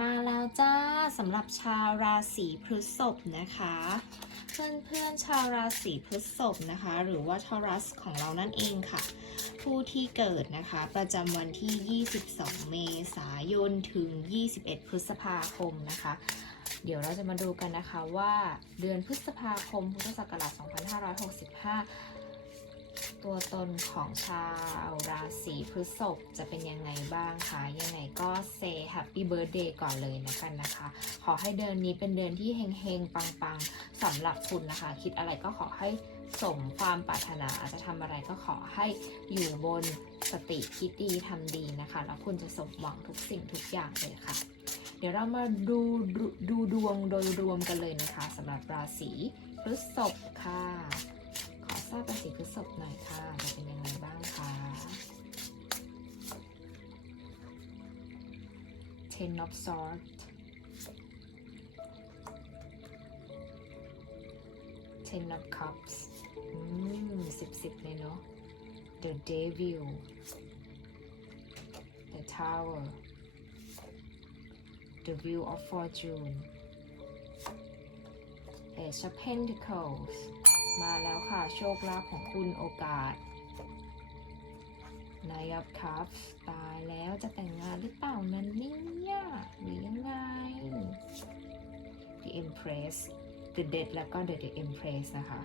มาแล้วจ้าสำหรับชาวราศีพฤษภนะคะ เพื่อนเพื่อนๆชาวราศีพฤษภนะคะ หรือว่าทอรัสของเรานั่นเองค่ะ ผู้ที่เกิดนะคะ ประจำวันที่ 22 เมษายนถึง 21 พฤษภาคมนะคะ เดี๋ยวเราจะมาดูกันนะคะว่าเดือนพฤษภาคมพุทธศักราช 2565 ตัวตนของชาวราศีพฤษภจะเป็นยังไงบ้างคะยังไงก็ say happy birthday ก่อนเลยนะกันนะคะ ขอให้เดือนนี้เป็นเดือนที่เฮงๆ ปังๆสำหรับคุณนะคะ คิดอะไรก็ขอให้สมความปรารถนาจะทำอะไรก็ขอให้อยู่บนสติคิดดีทำดีนะคะ แล้วคุณจะสมหวังทุกสิ่งทุกอย่างเลยค่ะ เดี๋ยวเรามาดูดูดวงโดยรวมกันเลยนะคะสำหรับราศีพฤษภค่ะ ราบราศีพฤษภหน่อยค่ะจะเป็นยังไงบ้างคะ Ten of Swords Ten of Cups อืมสิบสิบเลยเนาะ The Devil The Tower The Wheel of Fortune Ace of Pentacles มาแล้วค่ะ โชคลาภของคุณโอกาส Nine of Cups ตายแล้วจะแต่งงานหรือเปล่านั้นเนี่ยหรือยังไง The Empress The Dead แล้วก็ The The Empress นะคะ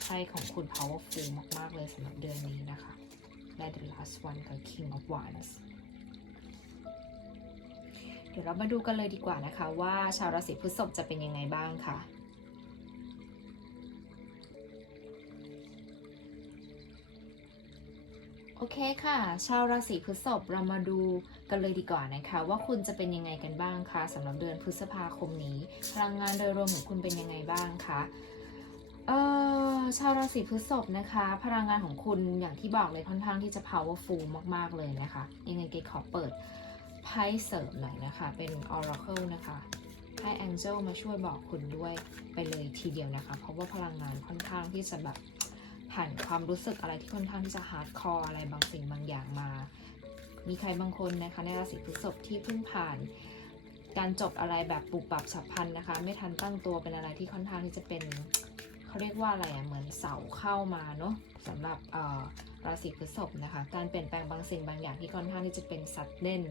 ไพ่ของคุณ powerful มาก ๆ เลยสำหรับเดือนนี้นะคะและ The Last One กับ King of Wands เดี๋ยวเรามาดูกันเลยดีกว่านะคะ ว่าชาวราศีพฤษภจะเป็นยังไงบ้างค่ะ โอเคค่ะ ชาวราศีพฤษภเรามาดูกันเลยดีกว่านะคะ ว่าคุณจะเป็นยังไงกันบ้างคะสำหรับเดือนพฤษภาคมนี้ พลังงานโดยรวมของคุณเป็นยังไงบ้างคะเอ่อชาวราศีพฤษภนะคะ พลังงานของคุณอย่างที่บอกเลยค่อนข้างที่จะ powerful มาก ๆ เลยนะคะ ยังไงเกดขอเปิดไพ่เสริมหน่อยนะคะ เป็น oracle นะคะให้ angel มาช่วยบอกคุณด้วยไปเลยทีเดียวนะคะ เพราะว่าพลังงานค่อนข้างที่จะแบบ ผ่านความรู้สึกอะไรที่ค่อนข้างที่จะฮาร์ดคอร์อะไรบางสิ่งบางอย่างมา มีใครบางคนนะคะในราศีพฤษภที่เพิ่งผ่าน การจบอะไรแบบปุบปับฉับพลันนะคะ ไม่ทันตั้งตัวเป็นอะไรที่ค่อนข้างที่จะเป็นเขาเรียกว่าอะไรอะ่ะเหมือนเสาเข้ามาเนาะสำหรับอ่อราศีพฤษภนะคะ การเปลี่ยนแปลงบางสิ่งบางอย่างที่ค่อนข้างที่จะเป็น sudden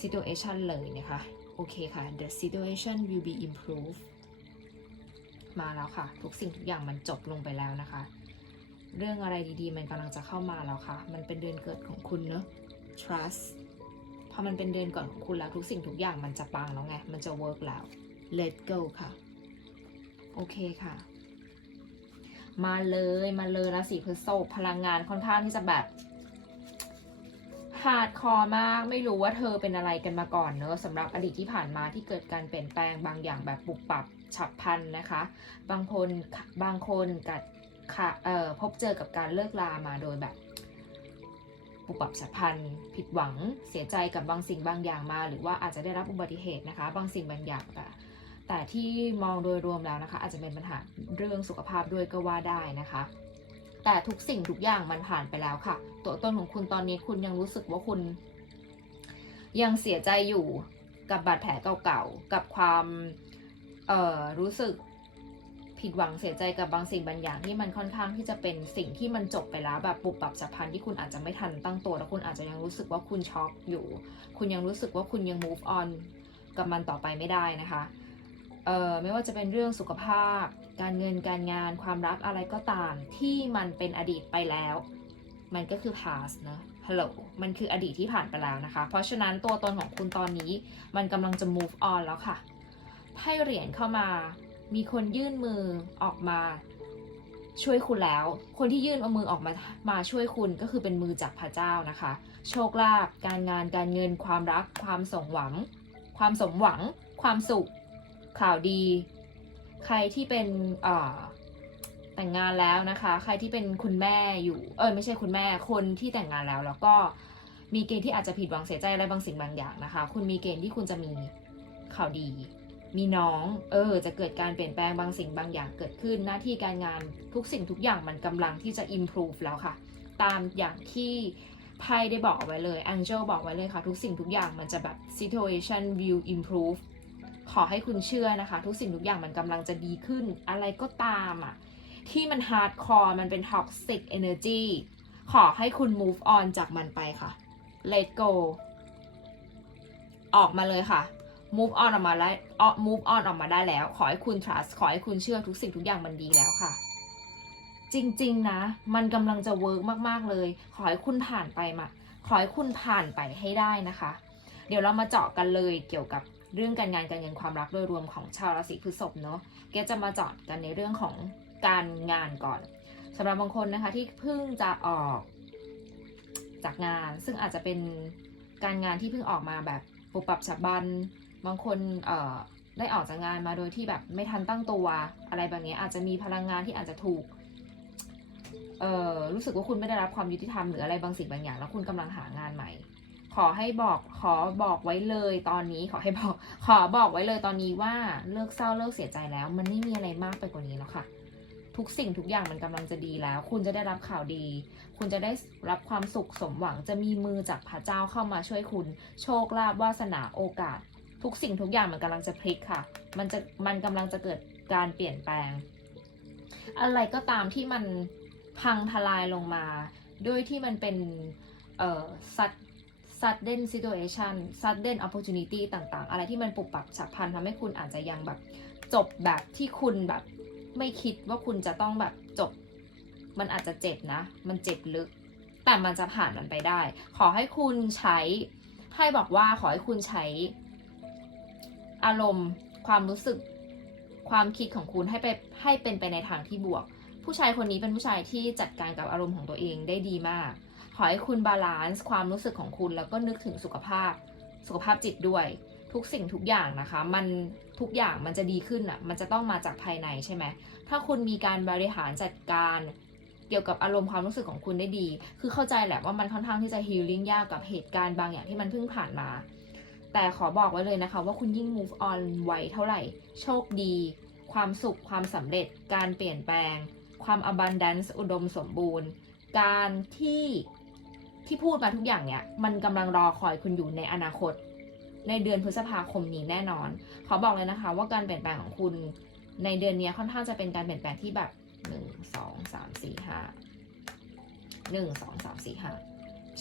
situation เลยนะคะ โอเคค่ะ the situation will be improved มาแล้วค่ะ ทุกสิ่งทุกอย่างมันจบลงไปแล้วนะคะ เรื่องอะไรดีๆ มันกำลังจะเข้ามาแล้วค่ะ มันเป็นเดือนเกิดของคุณเนอะ trust พอมันเป็นเดือนก่อนของคุณแล้วทุกสิ่งทุกอย่างมันจะปังแล้วไง มันจะ work แล้ว let go ค่ะ โอเคค่ะ มาเลยมาเลยราศีพฤษภพลังงานค่อนข้างที่จะแบบฮาร์ดคอร์มากไม่รู้ว่าเธอเป็นอะไรกันมาก่อนเนอะสำหรับอดีตที่ผ่านมาที่เกิดการเปลี่ยนแปลงบางอย่างแบบปุบปับฉับพลันนะคะ บางคนบางคนกัด ค่ะเอ่อพบเจอกับการเลิกลามาโดยแบบปุบปับฉับพลันผิดหวังเสียใจกับบางสิ่งบางอย่างมา หรือว่าอาจจะได้รับอุบัติเหตุนะคะ บางสิ่งบางอย่างแต่แต่ที่มองโดยรวมแล้วนะคะ อาจจะเป็นปัญหาเรื่องสุขภาพด้วยก็ว่าได้นะคะ แต่ทุกสิ่งทุกอย่างมันผ่านไปแล้วค่ะ ตัวตนของคุณตอนนี้คุณยังรู้สึกว่าคุณ ยังเสียใจอยู่กับบาดแผลเก่าๆกับความเอ่อรู้สึก ผิดหวังเสียใจกับบางสิ่งบางอย่างที่มันค่อนข้างที่จะเป็นสิ่งที่มันจบไปแล้วแบบปุบปับฉับพลันที่คุณอาจจะไม่ทันตั้งตัวแล้วคุณอาจจะยังรู้สึกว่าคุณช็อกอยู่ คุณยังรู้สึกว่าคุณยัง move on กับมันต่อไปไม่ได้นะคะเอ่อไม่ว่าจะเป็นเรื่องสุขภาพ การเงินการงานความรักอะไรก็ตามที่มันเป็นอดีตไปแล้ว มันก็คือ past นะฮัลโหลมันคืออดีตที่ผ่านไปแล้วนะคะ เพราะฉะนั้นตัวตนของคุณตอนนี้มันกำลังจะ move on แล้วค่ะไพ่เหรียญเข้ามา มีคนยื่นมือออกมาช่วยคุณแล้ว คนที่ยื่นเอามือออกมามาช่วยคุณก็คือเป็นมือจากพระเจ้านะคะ โชคลาภ การงาน การเงิน ความรัก ความสมหวัง ความสมหวัง ความสุข ข่าวดี ใครที่เป็นเอ่อแต่งงานแล้วนะคะ ใครที่เป็นคุณแม่อยู่ เออไม่ใช่คุณแม่ คนที่แต่งงานแล้ว แล้วก็มีเกณฑ์ที่อาจจะผิดหวังเสียใจอะไรบางสิ่งบางอย่างนะคะ คุณมีเกณฑ์ที่คุณจะมีข่าวดี มีน้อง เออ จะเกิดการเปลี่ยนแปลงบางสิ่งบางอย่างเกิดขึ้น หน้าที่การงานทุกสิ่งทุกอย่างมันกำลังที่จะ improve แล้วค่ะ ตามอย่างที่ไพ่ได้บอกไว้เลย Angel บอกไว้เลยค่ะ ทุกสิ่งทุกอย่างมันจะแบบ situation will improve ขอให้คุณเชื่อนะคะ ทุกสิ่งทุกอย่างมันกำลังจะดีขึ้น อะไรก็ตามอะ ที่มัน hardcore มันเป็น toxic energy ขอให้คุณ move on จากมันไปค่ะ let go ออกมาเลยค่ะ move on ออกมาแล้ว move on ออกมาได้แล้ว ขอให้คุณ trust ขอให้คุณเชื่อทุกสิ่งทุกอย่างมันดีแล้วค่ะ จริง ๆ นะ มันกำลังจะเวิร์กมาก ๆ เลย ขอให้คุณผ่านไปมาขอให้คุณผ่านไปให้ได้นะคะ เดี๋ยวเรามาเจาะกันเลยเกี่ยวกับเรื่องการงานการเงินความรักโดยรวมของชาวราศีพฤษภเนาะเกจะมาเจาะกันในเรื่องของการงานก่อนสำหรับบางคนนะคะที่เพิ่งจะออกจากงาน ซึ่งอาจจะเป็นการงานที่เพิ่งออกมาแบบปุบปับฉับพลัน บางคนเอ่อได้ออกจากงานมาโดยที่แบบไม่ทันตั้งตัว อะไรแบบนี้อาจจะมีพลังงานที่อาจจะถูกเอ่อรู้สึกว่าคุณไม่ได้รับความยุติธรรมหรืออะไรบางสิ่งบางอย่าง แล้วคุณกำลังหางานใหม่ ขอให้บอกขอบอกไว้เลยตอนนี้ขอให้บอกขอบอกไว้เลยตอนนี้ว่าเลิกเศร้าเลิกเสียใจแล้ว มันไม่มีอะไรมากไปกว่านี้แล้วค่ะทุกสิ่งทุกอย่างมันกำลังจะดีแล้ว คุณจะได้รับข่าวดี คุณจะได้รับความสุขสมหวัง จะมีมือจากพระเจ้าเข้ามาช่วยคุณ โชคลาภวาสนาโอกาส ทุกสิ่งทุกอย่างมันกำลังจะพลิกค่ะ มันจะมันกำลังจะเกิดการเปลี่ยนแปลง อะไรก็ตามที่มันพังทลายลงมา ด้วยที่มันเป็นเอ่อ sud- sudden situation sudden opportunity ต่างๆ อะไรที่มันปุบปับฉับพลันทำให้คุณอาจจะยังแบบจบแบบที่คุณแบบไม่คิดว่าคุณจะต้องแบบจบ มันอาจจะเจ็บนะ มันเจ็บลึก แต่มันจะผ่านมันไปได้ ขอให้คุณใช้ ให้บอกว่าขอให้คุณใช้ อารมณ์ ความรู้สึก ความคิดของคุณให้ไปให้เป็นไปในทางที่บวก ผู้ชายคนนี้เป็นผู้ชายที่จัดการกับอารมณ์ของตัวเองได้ดีมาก ขอให้คุณบาลานซ์ความรู้สึกของคุณ แล้วก็นึกถึงสุขภาพ สุขภาพจิตด้วย ทุกสิ่งทุกอย่างนะคะ มันทุกอย่างมันจะดีขึ้นอะ มันจะต้องมาจากภายในใช่ไหม ถ้าคุณมีการบริหารจัดการเกี่ยวกับอารมณ์ความรู้สึกของคุณได้ดี คือเข้าใจแหละว่ามันค่อนข้างที่จะฮีลิ่งยากกับเหตุการณ์บางอย่างที่มันเพิ่งผ่านมา แต่ขอบอกไว้เลยนะคะ ว่าคุณยิ่ง move on ไวเท่าไหร่ โชคดี ความสุข ความสำเร็จ การเปลี่ยนแปลง ความ abundance อุดมสมบูรณ์ การที่ที่พูดมาทุกอย่างเนี่ย มันกำลังรอคอยคุณอยู่ในอนาคต ในเดือนพฤษภาคมนี้แน่นอน ขอบอกเลยนะคะ ว่าการเปลี่ยนแปลงของคุณ ในเดือนนี้ค่อนข้างจะเป็นการเปลี่ยนแปลงที่แบบหนึ่งสองสามสี่ห้าหนึ่งสองสามสี่ห้า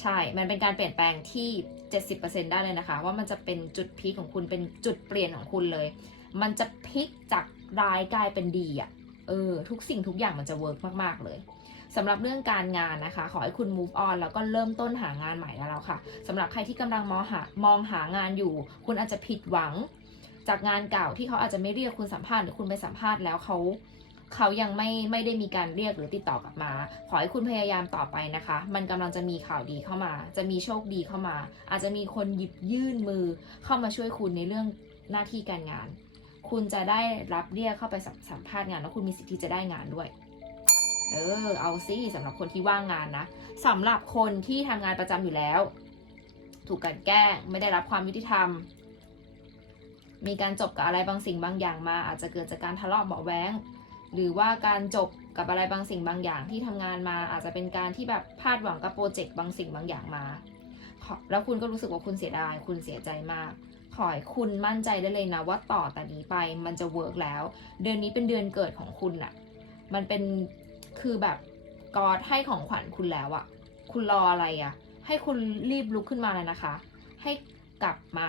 ใช่ มันเป็นการเปลี่ยนแปลงที่เจ็ดสิบเปอร์เซ็นได้เลยนะคะ ว่ามันจะเป็นจุดพีคของคุณเป็นจุดเปลี่ยนของคุณเลย มันจะพลิกจากร้ายกลายเป็นดีอะ่ะเออทุกสิ่งทุกอย่างมันจะเวิร์กมากๆเลยสำหรับเรื่องการงานนะคะ ขอให้คุณ move on แล้วก็เริ่มต้นหางานใหม่แล้วค่ะสำหรับใครที่กำลังมองหามองหางานอยู่ คุณอาจจะผิดหวัง จากงานเก่าที่เขาอาจจะไม่เรียกคุณสัมภาษณ์หรือคุณไปสัมภาษณ์แล้วเขา เขายังไม่ไม่ได้มีการเรียกหรือติดต่อกลับมา ขอให้คุณพยายามต่อไปนะคะ มันกำลังจะมีข่าวดีเข้ามา จะมีโชคดีเข้ามา อาจจะมีคนหยิบยื่นมือเข้ามาช่วยคุณในเรื่องหน้าที่การงาน คุณจะได้รับเรียกเข้าไปสัมสัมภาษณ์งานแล้วคุณมีสิทธิ์ที่จะได้งานด้วยเออเอาซิสำหรับคนที่ว่างงานนะสำหรับคนที่ทำงานประจำอยู่แล้ว ถูกกันแกล้งไม่ได้รับความยุติธรรม มีการจบกับอะไรบางสิ่งบางอย่างมา อาจจะเกิดจากการทะเลาะเบาะแว้ง หรือว่าการจบกับอะไรบางสิ่งบางอย่างที่ทำงานมา อาจจะเป็นการที่แบบพลาดหวังกับโปรเจกต์บางสิ่งบางอย่างมา แล้วคุณก็รู้สึกว่าคุณเสียดาย คุณเสียใจมาก ขอให้คุณมั่นใจได้เลยนะว่าต่อแต่นี้ไปมันจะเวิร์กแล้ว เดือนนี้เป็นเดือนเกิดของคุณอะมันเป็นคือแบบกอดให้ของขวัญคุณแล้วอะคุณรออะไรอะให้คุณรีบลุกขึ้นมาเลยนะคะ ให้กลับมา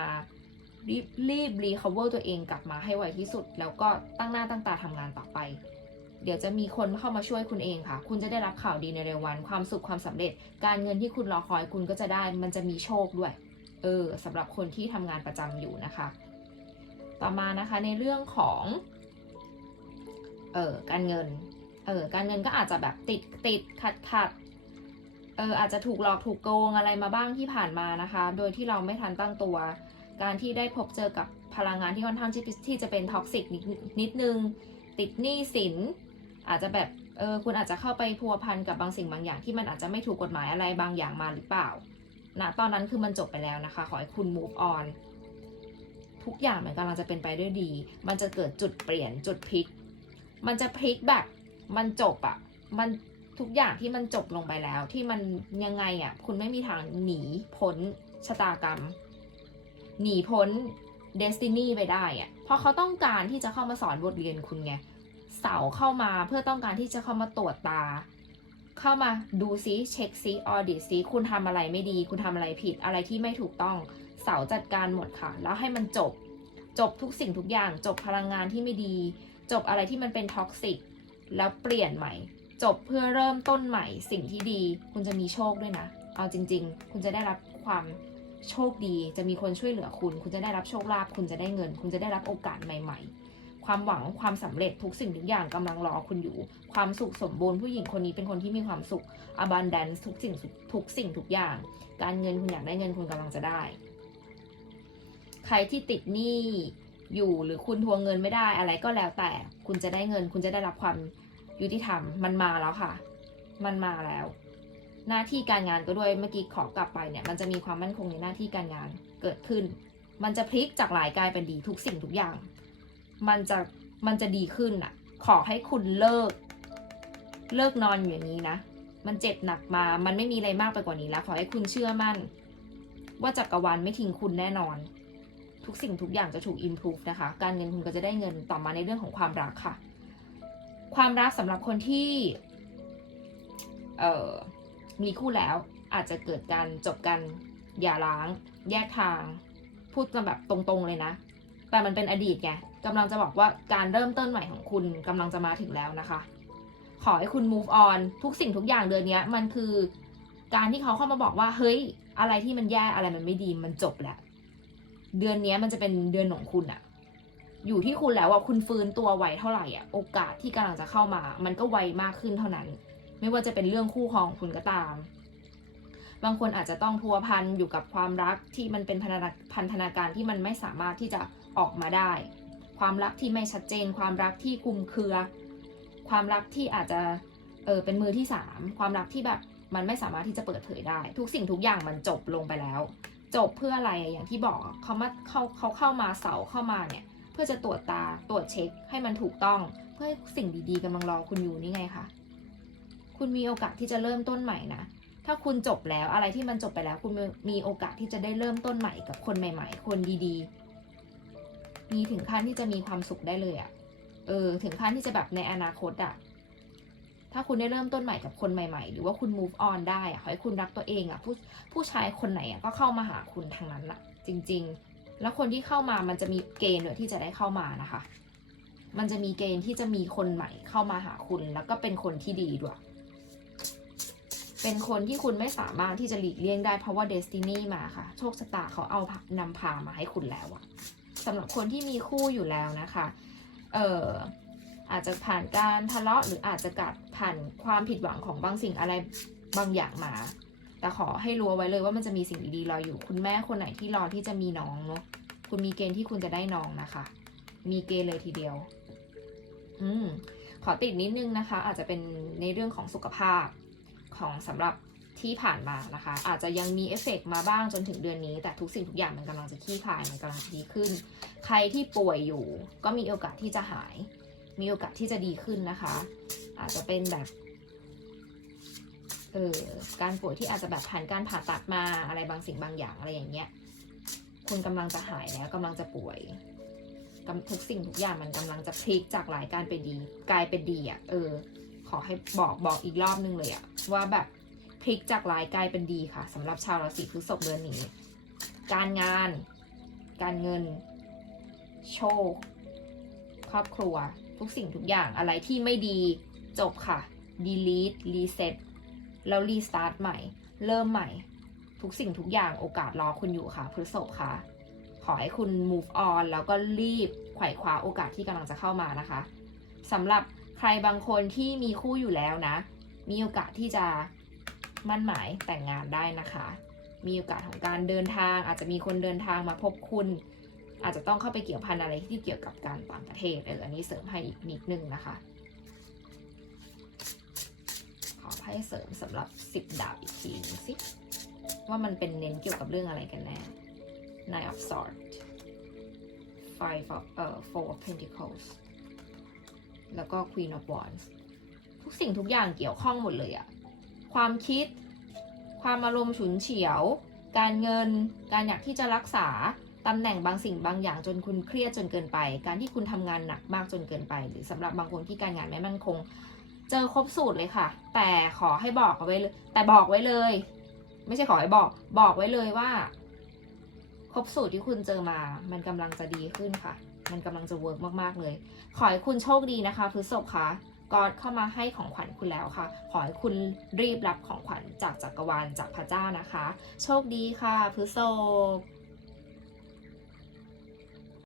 รีบรีบรีคาเวอร์ตัวเองกลับมาให้ไวที่สุด แล้วก็ตั้งหน้าตั้งตาทำงานต่อไป เดี๋ยวจะมีคนเข้ามาช่วยคุณเองค่ะ คุณจะได้รับข่าวดีในเร็ววัน ความสุขความสำเร็จ การเงินที่คุณรอคอยคุณก็จะได้ มันจะมีโชคด้วย เออสำหรับคนที่ทำงานประจำอยู่นะคะ ต่อมานะคะในเรื่องของเออการเงินเออการเงินก็อาจจะแบบติดติดขัดขัดเอออาจจะถูกหลอกถูกโกงอะไรมาบ้างที่ผ่านมานะคะ โดยที่เราไม่ทันตั้งตัว การที่ได้พบเจอกับพลังงานที่ค่อนข้างที่ที่จะเป็นท็อกซิกนิดนิดนึง ติดหนี้สิน อาจจะแบบเออคุณอาจจะเข้าไปพัวพันกับบางสิ่งบางอย่างที่มันอาจจะไม่ถูกกฎหมายอะไรบางอย่างมาหรือเปล่าณตอนนั้นคือมันจบไปแล้วนะคะ ขอให้คุณ move on ทุกอย่างมันกำลังจะเป็นไปด้วยดี มันจะเกิดจุดเปลี่ยนจุดพลิก มันจะพลิกแบบมันจบอะมันทุกอย่างที่มันจบลงไปแล้ว ที่มันยังไงอะ่ะ คุณไม่มีทางหนีพ้นชะตากรรม หนีพ้นเดสตินีไปได้อะ่ะ เพราะเขาต้องการที่จะเข้ามาสอนบทเรียนคุณไง เสาเข้ามาเพื่อต้องการที่จะเข้ามาตรวจตา เข้ามาดูซิเช็คซิออดิตซิคุณทำอะไรไม่ดี คุณทำอะไรผิดอะไรที่ไม่ถูกต้อง เสาจัดการหมดค่ะ แล้วให้มันจบ จบทุกสิ่งทุกอย่าง จบพลังงานที่ไม่ดี จบอะไรที่มันเป็นท็อกซิกแล้วเปลี่ยนใหม่ จบเพื่อเริ่มต้นใหม่ สิ่งที่ดี คุณจะมีโชคด้วยนะ เอาจริง ๆ คุณจะได้รับความโชคดี จะมีคนช่วยเหลือคุณ คุณจะได้รับโชคลาภคุณจะได้เงิน คุณจะได้รับโอกาสใหม่ ๆ ความหวังความสำเร็จทุกสิ่งทุกอย่างกำลังรอคุณอยู่ ความสุขสมบูรณ์ผู้หญิงคนนี้เป็นคนที่มีความสุข abundance ทุกสิ่งทุกสิ่งทุกอย่าง การเงินคุณอยากได้เงินคุณกำลังจะได้ ใครที่ติดหนี้อยู่หรือคุณทวงเงินไม่ได้อะไรก็แล้วแต่คุณจะได้เงิน คุณจะได้รับความยุติธรรมมันมาแล้วค่ะ มันมาแล้ว หน้าที่การงานก็ด้วยเมื่อกี้ขอกลับไปเนี่ย มันจะมีความมั่นคงในหน้าที่การงานเกิดขึ้น มันจะพลิกจากหลายกลายเป็นดีทุกสิ่งทุกอย่าง มันจะมันจะดีขึ้นอะขอให้คุณเลิก เลิกนอนอยู่อย่างนี้นะ มันเจ็บหนักมา มันไม่มีอะไรมากไปกว่านี้แล้ว ขอให้คุณเชื่อมั่น ว่าจักรวาลไม่ทิ้งคุณแน่นอน ทุกสิ่งทุกอย่างจะถูก improve นะคะ การเงินคุณก็จะได้เงินต่อมาในเรื่องของความรักค่ะ ความรักสำหรับคนที่ เอ่อ มีคู่แล้วอาจจะเกิดการจบกันอย่าร้าง แยกทาง พูดกันแบบตรงๆเลยนะ แต่มันเป็นอดีตไง กำลังจะบอกว่าการเริ่มต้นใหม่ของคุณกำลังจะมาถึงแล้วนะคะ ขอให้คุณ move on ทุกสิ่งทุกอย่างเดือนนี้มันคือ การที่เขาเข้ามาบอกว่า เฮ้ย อะไรที่มันแย่อะไรมันไม่ดีมันจบแล้วเดือนนี้มันจะเป็นเดือนของคุณอะอยู่ที่คุณแล้วว่าคุณฟื้นตัวไวเท่าไหร่อะโอกาสที่กำลังจะเข้ามา มันก็ไวมากขึ้นเท่านั้น ไม่ว่าจะเป็นเรื่องคู่ครองคุณก็ตาม บางคนอาจจะต้องพัวพันอยู่กับความรักที่มันเป็นพันธนาการที่มันไม่สามารถที่จะออกมาได้ ความรักที่ไม่ชัดเจน ความรักที่คุมเครือ ความรักที่อาจจะเออเป็นมือที่สามความรักที่แบบมันไม่สามารถที่จะเปิดเผยได้ ทุกสิ่งทุกอย่างมันจบลงไปแล้ว จบเพื่ออะไรอย่างที่บอกเขามาเขาเขาเข้ามาเสาเข้ามาเนี่ย เพื่อจะตรวจตาตรวจเช็คให้มันถูกต้อง เพื่อสิ่งดีๆกำลังรอคุณอยู่นี่ไงคะคุณมีโอกาสที่จะเริ่มต้นใหม่นะถ้าคุณจบแล้วอะไรที่มันจบไปแล้ว คุณมีโอกาสที่จะได้เริ่มต้นใหม่กับคนใหม่ ๆ คนดีๆ มีถึงขั้นที่จะมีความสุขได้เลยอะเออ ถึงขั้นที่จะแบบในอนาคตอะถ้าคุณได้เริ่มต้นใหม่กับคนใหม่ ๆ หรือว่าคุณ move on ได้อะขอให้คุณรักตัวเองอะผู้ผู้ชายคนไหนอะก็เข้ามาหาคุณทางนั้นละจริง ๆ แล้วคนที่เข้ามามันจะมีเกณฑ์ด้วยที่จะได้เข้ามานะคะ มันจะมีเกณฑ์ที่จะมีคนใหม่เข้ามาหาคุณ แล้วก็เป็นคนที่ดีด้วยเป็นคนที่คุณไม่สามารถที่จะหลีกเลี่ยงได้เพราะว่าเดสตินีมาค่ะ โชคชะตาเขาเอานำพามาให้คุณแล้วอะ สำหรับคนที่มีคู่อยู่แล้วนะคะเอ่ออาจจะผ่านการทะเลาะหรืออาจจะกัดผ่านความผิดหวังของบางสิ่งอะไรบางอย่างมา แต่ขอให้รู้ไว้เลยว่ามันจะมีสิ่งดีๆรออยู่ คุณแม่คนไหนที่รอที่จะมีน้องเนาะคุณมีเกณฑ์ที่คุณจะได้น้องนะคะ มีเกณฑ์เลยทีเดียว อืมขอติดนิดนึงนะคะ อาจจะเป็นในเรื่องของสุขภาพของสำหรับ ที่ผ่านมานะคะ อาจจะยังมีเอฟเฟกต์มาบ้างจนถึงเดือนนี้ แต่ทุกสิ่งทุกอย่างมันกำลังจะคลี่คลายมันกำลังจะดีขึ้น ใครที่ป่วยอยู่ ก็มีโอกาสที่จะหาย มีโอกาสที่จะดีขึ้นนะคะ อาจจะเป็นแบบเออการป่วยที่อาจจะแบบผ่านการผ่าตัดมาอะไรบางสิ่งบางอย่างอะไรอย่างเงี้ยคุณกำลังจะหายแล้วกำลังจะป่วยทุกสิ่งทุกอย่างมันกำลังจะพลิกจากหลายการเป็นดี กลายเป็นดีอะเออ ขอให้บอกบอกอีกรอบนึงเลยอะว่าแบบ ลิกจากร้ายกลายเป็นดีค่ะสำหรับชาวราศีพฤษภเดือนนี้ การงาน การเงิน โชค ครอบครัว ทุกสิ่งทุกอย่างอะไรที่ไม่ดีจบค่ะ delete reset แล้ว restart ใหม่ เริ่มใหม่ ทุกสิ่งทุกอย่างโอกาสรอคุณอยู่ค่ะพฤษภค่ะ ขอให้คุณ move on แล้วก็รีบไขว่คว้าโอกาสที่กำลังจะเข้ามานะคะสำหรับใครบางคนที่มีคู่อยู่แล้วนะ มีโอกาสที่จะ มั่นหมายแต่งงานได้นะคะ มีโอกาสของการเดินทาง อาจจะมีคนเดินทางมาพบคุณ อาจจะต้องเข้าไปเกี่ยวพันอะไรที่เกี่ยวกับการต่างประเทศเอออันนี้เสริมให้อีกนิดนึงนะคะ ขอให้เสริมสำหรับสิบดาบอีกทีนึงสิว่ามันเป็นเน้นเกี่ยวกับเรื่องอะไรกันแน่ Nine of Swords Five of เอ่อ Four of Pentacles แล้วก็ Queen of Wands ทุกสิ่งทุกอย่างเกี่ยวข้องหมดเลยอะ ความคิด ความอารมณ์ฉุนเฉียว การเงิน การอยากที่จะรักษาตำแหน่งบางสิ่งบางอย่างจนคุณเครียดจนเกินไป การที่คุณทำงานหนักมากจนเกินไป หรือสำหรับบางคนที่การงานไม่มั่นคง เจอครบสูตรเลยค่ะ แต่ขอให้บอกไว้เลยแต่บอกไว้เลย ไม่ใช่ขอให้บอก บอกไว้เลยว่า ครบสูตรที่คุณเจอมา มันกำลังจะดีขึ้นค่ะ มันกำลังจะเวิร์กมากๆเลย ขอให้คุณโชคดีนะคะพฤษภค่ะ กอดเข้ามาให้ของขวัญคุณแล้วค่ะ ขอให้คุณรีบรับของขวัญจากจักรวาลจากพระเจ้านะคะ โชคดีค่ะพฤษภ